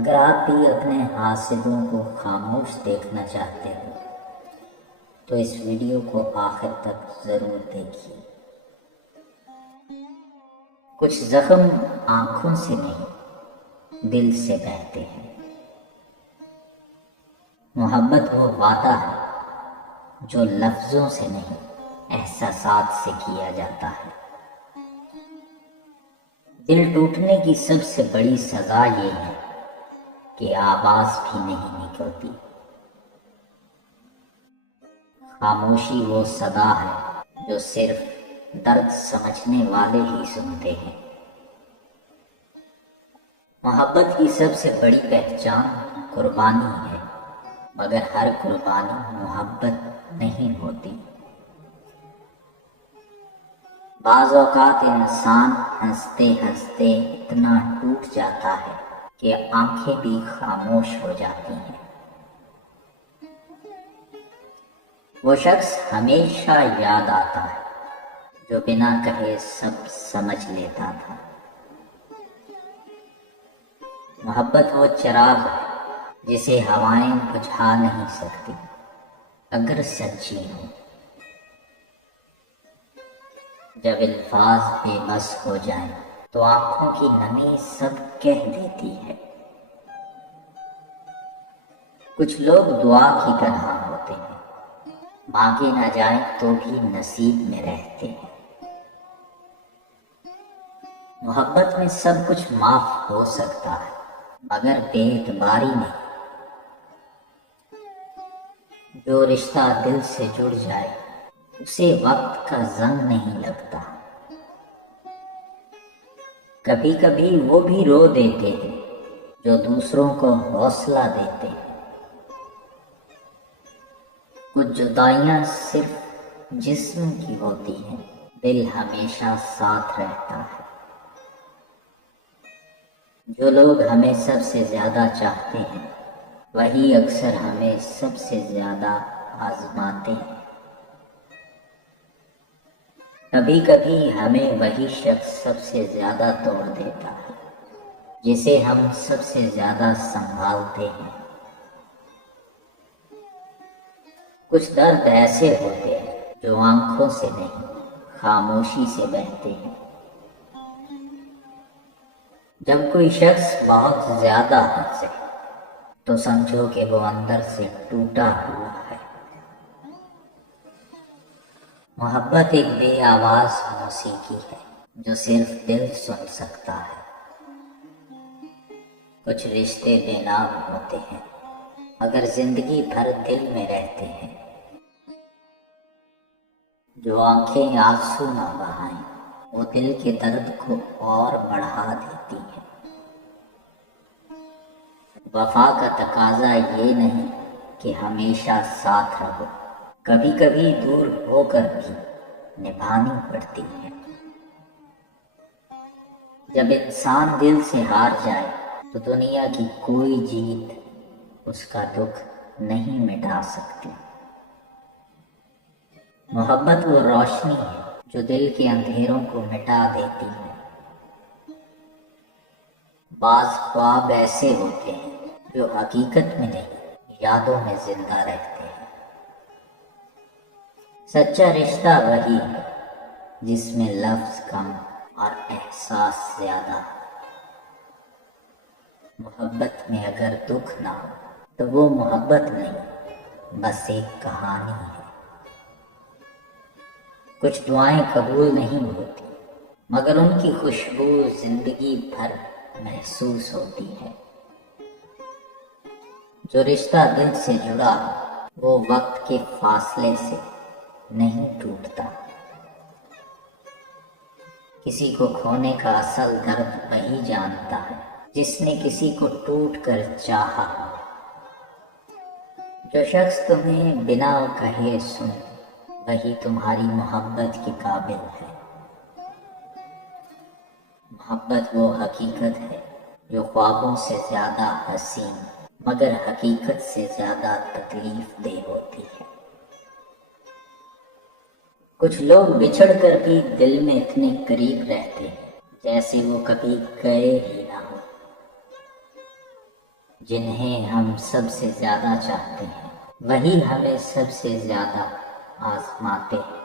اگر آپ بھی اپنے حاسدوں کو خاموش دیکھنا چاہتے ہو تو اس ویڈیو کو آخر تک ضرور دیکھیے۔ کچھ زخم آنکھوں سے نہیں، دل سے بہتے ہیں۔ محبت وہ وعدہ ہے جو لفظوں سے نہیں، احساسات سے کیا جاتا ہے۔ دل ٹوٹنے کی سب سے بڑی سزا یہ ہے کہ آواز بھی نہیں نکلتی۔ خاموشی وہ صدا ہے جو صرف درد سمجھنے والے ہی سنتے ہیں۔ محبت کی سب سے بڑی پہچان قربانی ہے، مگر ہر قربانی محبت نہیں ہوتی۔ بعض اوقات انسان ہنستے ہنستے اتنا ٹوٹ جاتا ہے کہ آنکھیں بھی خاموش ہو جاتی ہیں۔ وہ شخص ہمیشہ یاد آتا ہے جو بنا کہے سب سمجھ لیتا تھا۔ محبت وہ چراغ ہے جسے ہوائیں بجھا نہیں سکتی اگر سچی ہو۔ جب الفاظ بے بس ہو جائیں تو آنکھوں کی نمی سب کہہ دیتی ہے۔ کچھ لوگ دعا کی طرح ہوتے ہیں، مانگے نہ جائیں تو بھی نصیب میں رہتے ہیں۔ محبت میں سب کچھ معاف ہو سکتا ہے مگر بے اعتباری نہیں۔ جو رشتہ دل سے جڑ جائے اسے وقت کا زنگ نہیں لگتا۔ کبھی کبھی وہ بھی رو دیتے ہیں جو دوسروں کو حوصلہ دیتے ہیں۔ کچھ جدائیاں صرف جسم کی ہوتی ہیں، دل ہمیشہ ساتھ رہتا ہے۔ جو لوگ ہمیں سب سے زیادہ چاہتے ہیں وہی اکثر ہمیں سب سے زیادہ آزماتے ہیں۔ کبھی کبھی ہمیں وہی شخص سب سے زیادہ توڑ دیتا ہے جسے ہم سب سے زیادہ سنبھالتے ہیں۔ کچھ درد ایسے ہوتے ہیں جو آنکھوں سے نہیں، خاموشی سے بہتے ہیں۔ جب کوئی شخص بہت زیادہ ہنسے تو سمجھو کہ وہ اندر سے ٹوٹا ہوا ہے۔ محبت ایک بے آواز موسیقی ہے جو صرف دل سن سکتا ہے۔ کچھ رشتے بے نام ہوتے ہیں مگر زندگی بھر دل میں رہتے ہیں۔ جو آنکھیں آنسو نہ بہائیں وہ دل کے درد کو اور بڑھا دیتی ہیں۔ وفا کا تقاضا یہ نہیں کہ ہمیشہ ساتھ رہو، کبھی کبھی دور ہو کر بھی نبھانی پڑتی ہے۔ جب انسان دل سے ہار جائے تو دنیا کی کوئی جیت اس کا دکھ نہیں مٹا سکتی۔ محبت وہ روشنی ہے جو دل کے اندھیروں کو مٹا دیتی ہے۔ بعض خواب ایسے ہوتے ہیں جو حقیقت میں نہیں، یادوں میں زندہ رہتے ہیں۔ سچا رشتہ وہی ہے جس میں لفظ کم اور احساس زیادہ۔ محبت میں اگر دکھ نہ ہو تو وہ محبت نہیں، بس ایک کہانی ہے۔ کچھ دعائیں قبول نہیں ہوتی مگر ان کی خوشبو زندگی بھر محسوس ہوتی ہے۔ جو رشتہ دل سے جڑا وہ وقت کے فاصلے سے نہیں ٹوٹتا۔ کسی کو کھونے کا اصل درد وہی جانتا ہے جس نے کسی کو ٹوٹ کر چاہا۔ جو شخص تمہیں بنا کہے سن وہی تمہاری محبت کے قابل ہے۔ محبت وہ حقیقت ہے جو خوابوں سے زیادہ حسین مگر حقیقت سے زیادہ تکلیف دہ ہوتی ہے۔ کچھ لوگ بچھڑ کر بھی دل میں اتنے قریب رہتے ہیں جیسے وہ کبھی گئے ہی نہ ہو۔ جنہیں ہم سب سے زیادہ چاہتے ہیں وہی ہمیں سب سے زیادہ آزماتے ہیں۔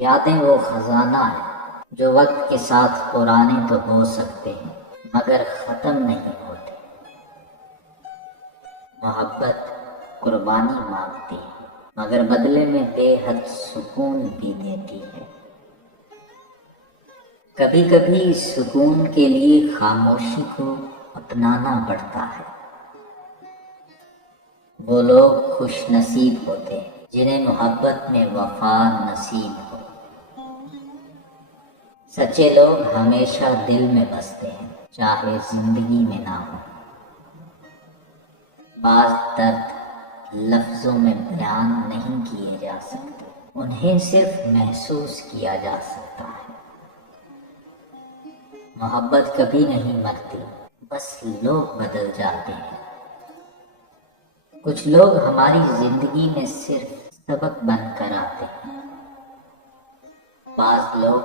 یادیں وہ خزانہ ہے جو وقت کے ساتھ پرانے تو ہو سکتے ہیں مگر ختم نہیں ہوتے۔ محبت قربانی مانگتی ہے مگر بدلے میں بے حد سکون بھی دیتی ہے۔ کبھی کبھی سکون کے لیے خاموشی کو اپنانا پڑتا ہے۔ وہ لوگ خوش نصیب ہوتے ہیں جنہیں محبت میں وفا نصیب ہو۔ سچے لوگ ہمیشہ دل میں بستے ہیں چاہے زندگی میں نہ ہو۔ بعض درد لفظوں میں بیان نہیں کیے جا سکتے، انہیں صرف محسوس کیا جا سکتا ہے۔ محبت کبھی نہیں مرتی، بس لوگ بدل جاتے ہیں۔ کچھ لوگ ہماری زندگی میں صرف سبق بن کر آتے ہیں، بعض لوگ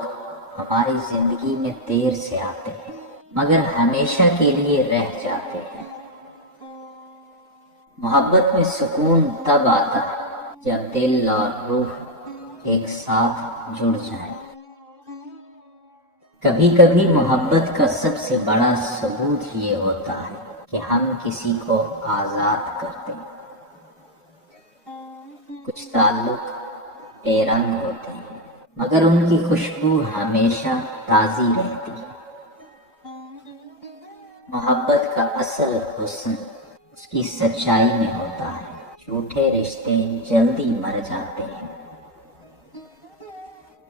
ہماری زندگی میں دیر سے آتے ہیں مگر ہمیشہ کے لیے رہ جاتے ہیں۔ محبت میں سکون تب آتا ہے جب دل اور روح ایک ساتھ جڑ جائیں۔ کبھی کبھی محبت کا سب سے بڑا ثبوت یہ ہوتا ہے کہ ہم کسی کو آزاد کر دیں۔ کچھ تعلق بے رنگ ہوتے ہیں مگر ان کی خوشبو ہمیشہ تازی رہتی ہے۔ محبت کا اصل حسن اس کی سچائی میں ہوتا ہے۔ جھوٹے رشتے جلدی مر جاتے ہیں۔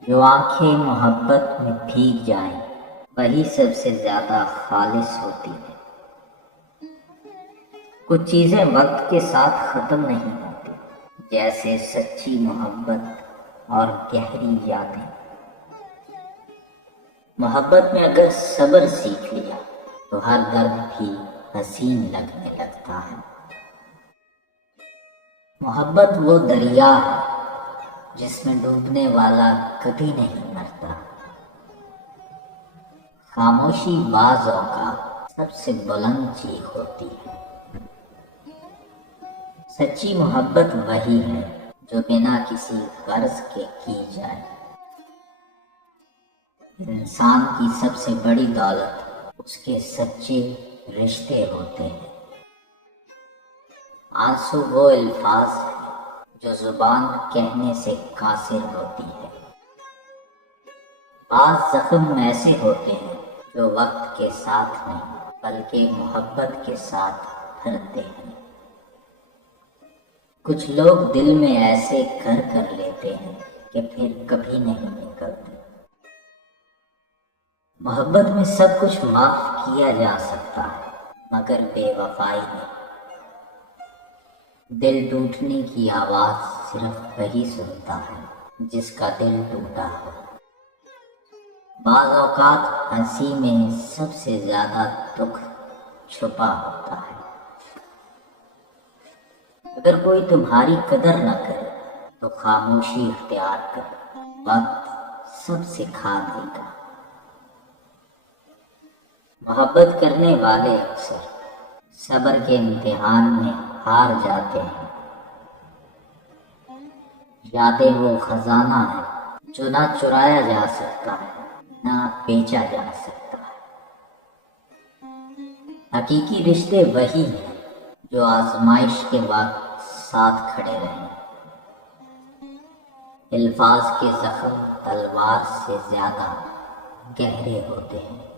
جو آنکھیں محبت میں بھیگ جائیں وہی سب سے زیادہ خالص ہوتی ہے۔ کچھ چیزیں وقت کے ساتھ ختم نہیں ہوتی، جیسے سچی محبت اور گہری یادیں۔ محبت میں اگر صبر سیکھ لیا تو ہر درد بھی حسین لگنے لگتا ہے۔ محبت وہ دریا ہے جس میں ڈوبنے والا کبھی نہیں مرتا۔ خاموشی بعض اوقات سب سے بلند چیخ ہوتی ہے۔ سچی محبت وہی ہے جو بنا کسی غرض کے کی جائے۔ انسان کی سب سے بڑی دولت اس کے سچے رشتے ہوتے ہیں۔ آنسو وہ الفاظ ہیں جو زبان کہنے سے قاصر ہوتی ہے۔ بعض زخم ایسے ہوتے ہیں جو وقت کے ساتھ نہیں بلکہ محبت کے ساتھ بھرتے ہیں۔ کچھ لوگ دل میں ایسے گھر کر لیتے ہیں کہ پھر کبھی نہیں نکلتے۔ محبت میں سب کچھ معاف کیا جا سکتا ہے مگر بے وفائی نہیں۔ دل ٹوٹنے کی آواز صرف وہی سنتا ہے جس کا دل ٹوٹا ہو۔ بعض اوقات ہنسی میں سب سے زیادہ دکھ چھپا ہوتا ہے۔ اگر کوئی تمہاری قدر نہ کرے تو خاموشی اختیار کر، وقت سب سکھا دے گا۔ محبت کرنے والے اکثر صبر کے امتحان میں ہار جاتے ہیں۔ یادیں وہ خزانہ ہے جو نہ چرایا جا سکتا ہے نہ بیچا جا سکتا ہے۔ حقیقی رشتے وہی ہیں جو آزمائش کے وقت ساتھ کھڑے رہیں۔ الفاظ کے زخم تلوار سے زیادہ گہرے ہوتے ہیں۔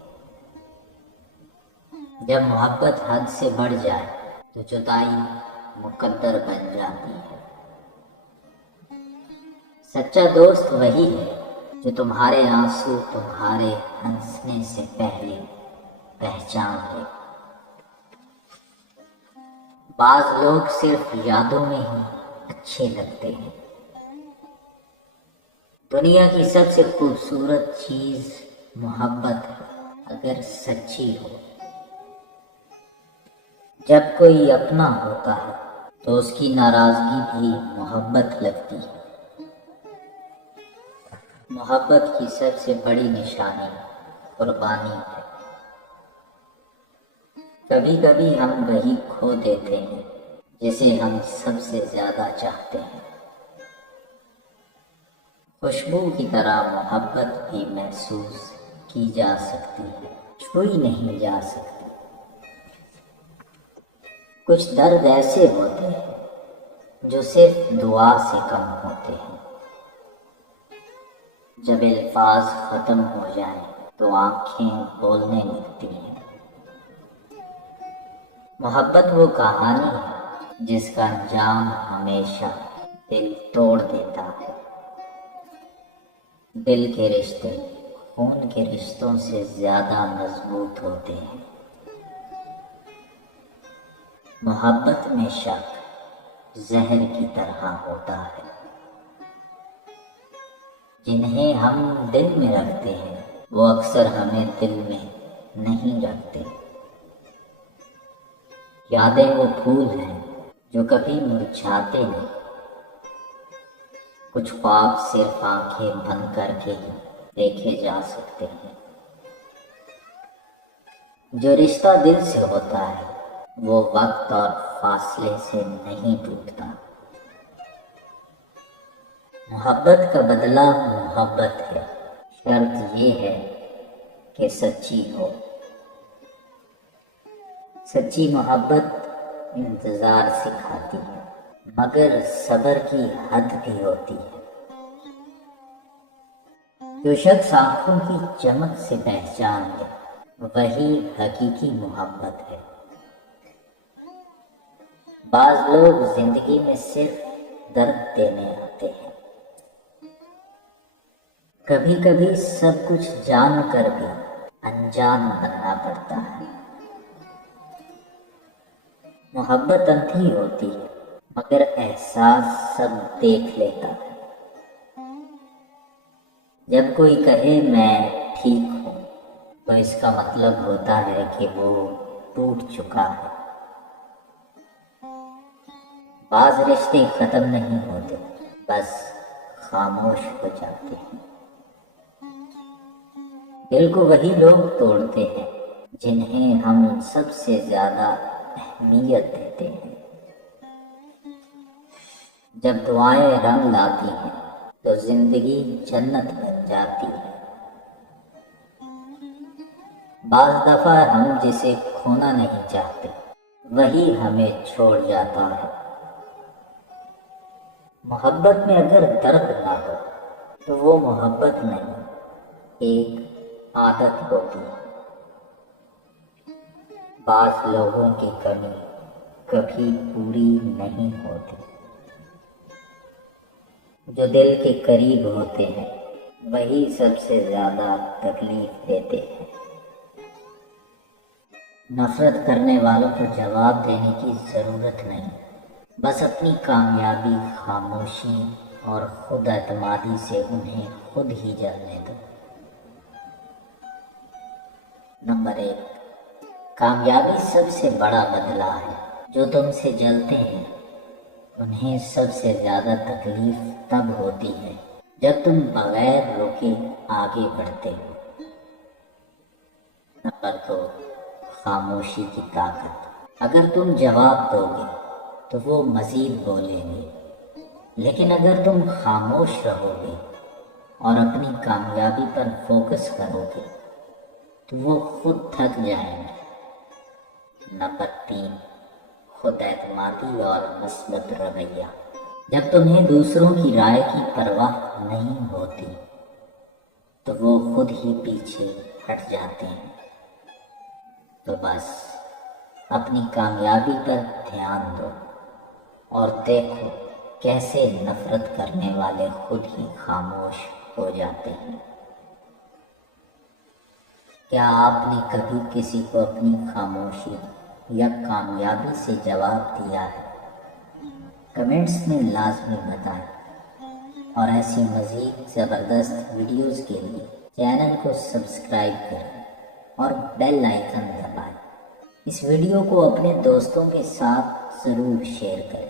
جب محبت حد سے بڑھ جائے تو جدائی مقدر بن جاتی ہے۔ سچا دوست وہی ہے جو تمہارے آنسو تمہارے ہنسنے سے پہلے پہچان لے۔ بعض لوگ صرف یادوں میں ہی اچھے لگتے ہیں۔ دنیا کی سب سے خوبصورت چیز محبت ہے اگر سچی ہو۔ جب کوئی اپنا ہوتا ہے تو اس کی ناراضگی بھی محبت لگتی ہے۔ محبت کی سب سے بڑی نشانی قربانی ہے۔ کبھی کبھی ہم وہی کھو دیتے ہیں جسے ہم سب سے زیادہ چاہتے ہیں۔ خوشبو کی طرح محبت بھی محسوس کی جا سکتی ہے، چھوئی نہیں جا سکتی۔ کچھ درد ایسے ہوتے ہیں جو صرف دعا سے کم ہوتے ہیں۔ جب الفاظ ختم ہو جائیں تو آنکھیں بولنے لگتی ہیں۔ محبت وہ کہانی ہے جس کا انجام ہمیشہ دل توڑ دیتا ہے۔ دل کے رشتے خون کے رشتوں سے زیادہ مضبوط ہوتے ہیں۔ محبت میں شک زہر کی طرح ہوتا ہے۔ جنہیں ہم دل میں رکھتے ہیں وہ اکثر ہمیں دل میں نہیں رکھتے۔ یادیں وہ پھول ہیں جو کبھی مرجھاتے نہیں۔ کچھ خواب صرف آنکھیں بند کر کے ہی دیکھے جا سکتے ہیں۔ جو رشتہ دل سے ہوتا ہے وہ وقت اور فاصلے سے نہیں ٹوٹتا۔ محبت کا بدلہ محبت ہے، شرط یہ ہے کہ سچی ہو۔ سچی محبت انتظار سکھاتی ہے، مگر صبر کی حد بھی ہوتی ہے۔ جو شخص آنکھوں کی چمک سے پہچان لے وہی حقیقی محبت ہے۔ بعض لوگ زندگی میں صرف درد دینے آتے ہیں۔ کبھی کبھی سب کچھ جان کر بھی انجان بننا پڑتا ہے۔ محبت اندھی ہوتی ہے مگر احساس سب دیکھ لیتا ہے۔ جب کوئی کہے میں ٹھیک ہوں تو اس کا مطلب ہوتا ہے کہ وہ ٹوٹ چکا ہے۔ بعض رشتے ختم نہیں ہوتے، بس خاموش ہو جاتے ہیں۔ دل کو وہی لوگ توڑتے ہیں جنہیں ہم سب سے زیادہ اہمیت دیتے ہیں۔ جب دعائیں رنگ لاتی ہیں تو زندگی جنت بن جاتی ہے۔ بعض دفعہ ہم جسے کھونا نہیں چاہتے وہی ہمیں چھوڑ جاتا ہے۔ محبت میں اگر درد نہ ہو تو وہ محبت نہیں، ایک عادت ہوتی ہے۔ بعض لوگوں کی کمی کبھی پوری نہیں ہوتی۔ جو دل کے قریب ہوتے ہیں وہی سب سے زیادہ تکلیف دیتے ہیں۔ نفرت کرنے والوں کو جواب دینے کی ضرورت نہیں، بس اپنی کامیابی، خاموشی اور خود اعتمادی سے انہیں خود ہی جلنے دو۔ نمبر 1، کامیابی سب سے بڑا بدلہ ہے۔ جو تم سے جلتے ہیں انہیں سب سے زیادہ تکلیف تب ہوتی ہے جب تم بغیر روکے آگے بڑھتے ہو۔ نمبر 2، خاموشی کی طاقت۔ اگر تم جواب دو گے تو وہ مزید بولیں گے، لیکن اگر تم خاموش رہو گے اور اپنی کامیابی پر فوکس کرو گے تو وہ خود تھک جائیں گے۔ نمبر 3، خود اعتمادی اور مثبت رویہ۔ جب تمہیں دوسروں کی رائے کی پرواہ نہیں ہوتی تو وہ خود ہی پیچھے ہٹ جاتے ہیں۔ تو بس اپنی کامیابی پر دھیان دو اور دیکھو کیسے نفرت کرنے والے خود ہی خاموش ہو جاتے ہیں۔ کیا آپ نے کبھی کسی کو اپنی خاموشی یا کامیابی سے جواب دیا ہے؟ کمنٹس میں لازمی بتائیں، اور ایسی مزید زبردست ویڈیوز کے لیے چینل کو سبسکرائب کریں اور بیل آئیکن دبائیں۔ اس ویڈیو کو اپنے دوستوں کے ساتھ ضرور شیئر کریں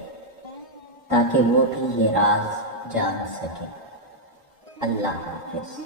تاکہ وہ بھی یہ راز جان سکیں۔ اللہ حافظ۔